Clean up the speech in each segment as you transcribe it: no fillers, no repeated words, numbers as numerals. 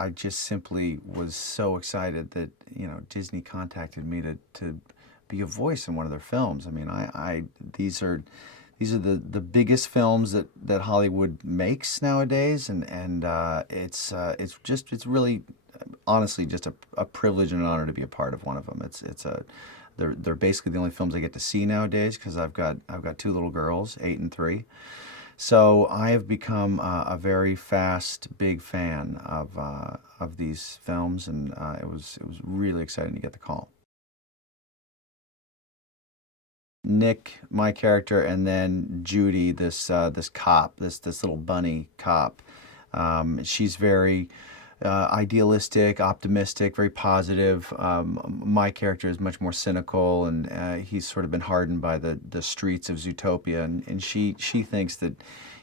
I just simply was so excited that, Disney contacted me to be a voice in one of their films. I mean, these are the biggest films that Hollywood makes nowadays, and it's really honestly just a privilege and an honor to be a part of one of them. They're basically the only films I get to see nowadays because I've got two little girls, 8 and 3. So I have become a very fast, big fan of these films, and it was really exciting to get the call. Nick, my character, and then Judy, this cop, this little bunny cop. She's very idealistic, optimistic, very positive. My character is much more cynical, and he's sort of been hardened by the streets of Zootopia, and she thinks that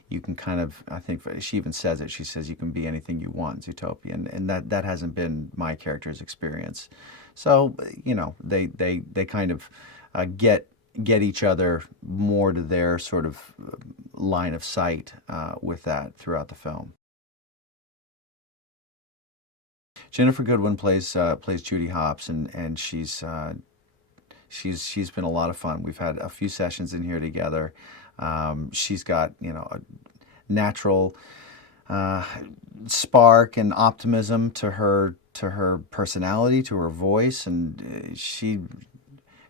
you can kind of, I think she even says it. She says you can be anything you want in Zootopia, and that hasn't been my character's experience. So they kind of get each other more to their sort of line of sight with that throughout the film. Ginnifer Goodwin plays Judy Hopps, and she's been a lot of fun. We've had a few sessions in here together. She's got a natural spark and optimism to her personality, to her voice, and she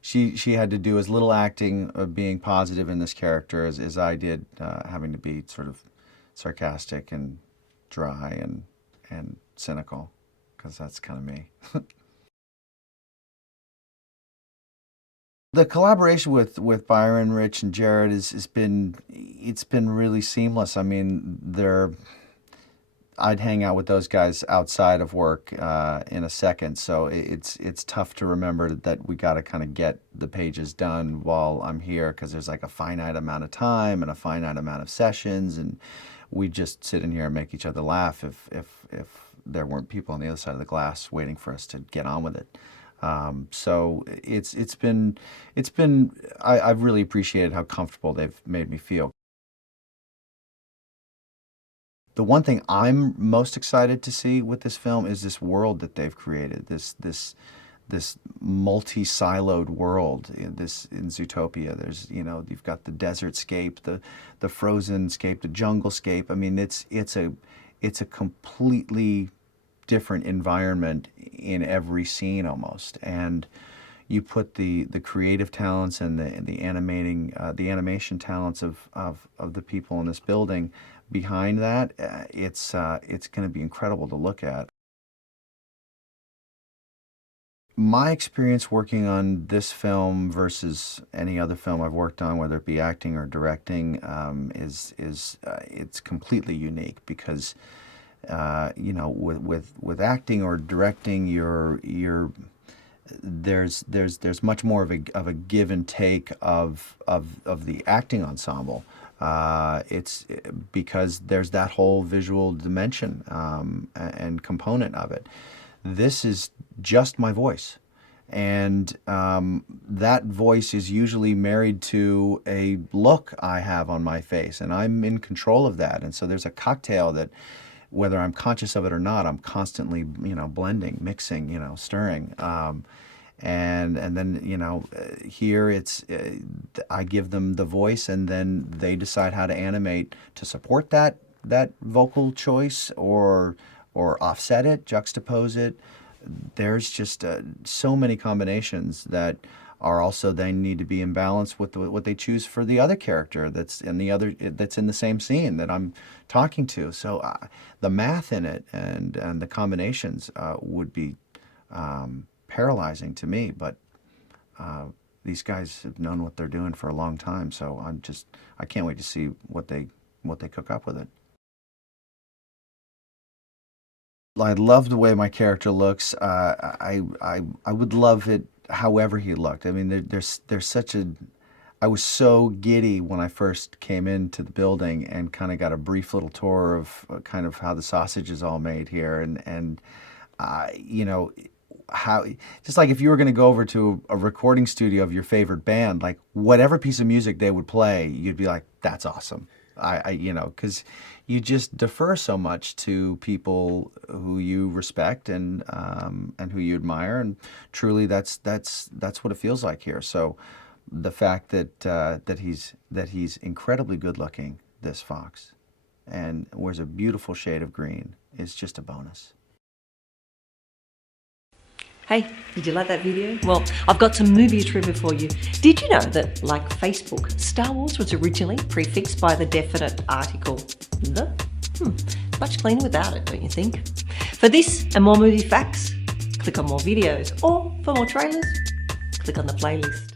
had to do as little acting of being positive in this character as I did, having to be sort of sarcastic and dry and cynical, because that's kind of me. The collaboration with Byron, Rich, and Jared it's been really seamless. I mean, I'd hang out with those guys outside of work in a second, so it's tough to remember that we got to kind of get the pages done while I'm here, because there's like a finite amount of time and a finite amount of sessions, and we just sit in here and make each other laugh if there weren't people on the other side of the glass waiting for us to get on with it. So it's been I've really appreciated how comfortable they've made me feel. The one thing I'm most excited to see with this film is this world that they've created, this multi-siloed world in Zootopia. There's, you've got the desert scape, the frozen scape, the jungle scape. I mean, it's a completely different environment in every scene almost, and you put the creative talents and the animation talents of the people in this building behind that. It's going to be incredible to look at. My experience working on this film versus any other film I've worked on, whether it be acting or directing, is it's completely unique, because with acting or directing, there's much more of a give and take of the acting ensemble. It's because there's that whole visual dimension and component of it. This is just my voice, and that voice is usually married to a look I have on my face, and I'm in control of that. And so there's a cocktail that, whether I'm conscious of it or not, I'm constantly, blending, mixing, stirring. And then, here I give them the voice, and then they decide how to animate to support that vocal choice, or offset it, juxtapose it. There's just so many combinations that are also then need to be in balance with what they choose for the other character that's in the same scene that I'm talking to. So the math in it and the combinations would be paralyzing to me, but these guys have known what they're doing for a long time, so I can't wait to see what they cook up with it. I love the way my character looks. I would love it however he looked. I mean, there's such a. I was so giddy when I first came into the building and kind of got a brief little tour of kind of how the sausage is all made here, and how, just like if you were going to go over to a recording studio of your favorite band, like whatever piece of music they would play, you'd be like, that's awesome. Because you just defer so much to people who you respect and who you admire, and truly that's what it feels like here. So the fact that he's incredibly good looking, this fox, and wears a beautiful shade of green is just a bonus. Hey, did you like that video? Well, I've got some movie trivia for you. Did you know that, like Facebook, Star Wars was originally prefixed by the definite article the? Much cleaner without it, don't you think? For this and more movie facts, click on more videos, or for more trailers, click on the playlist.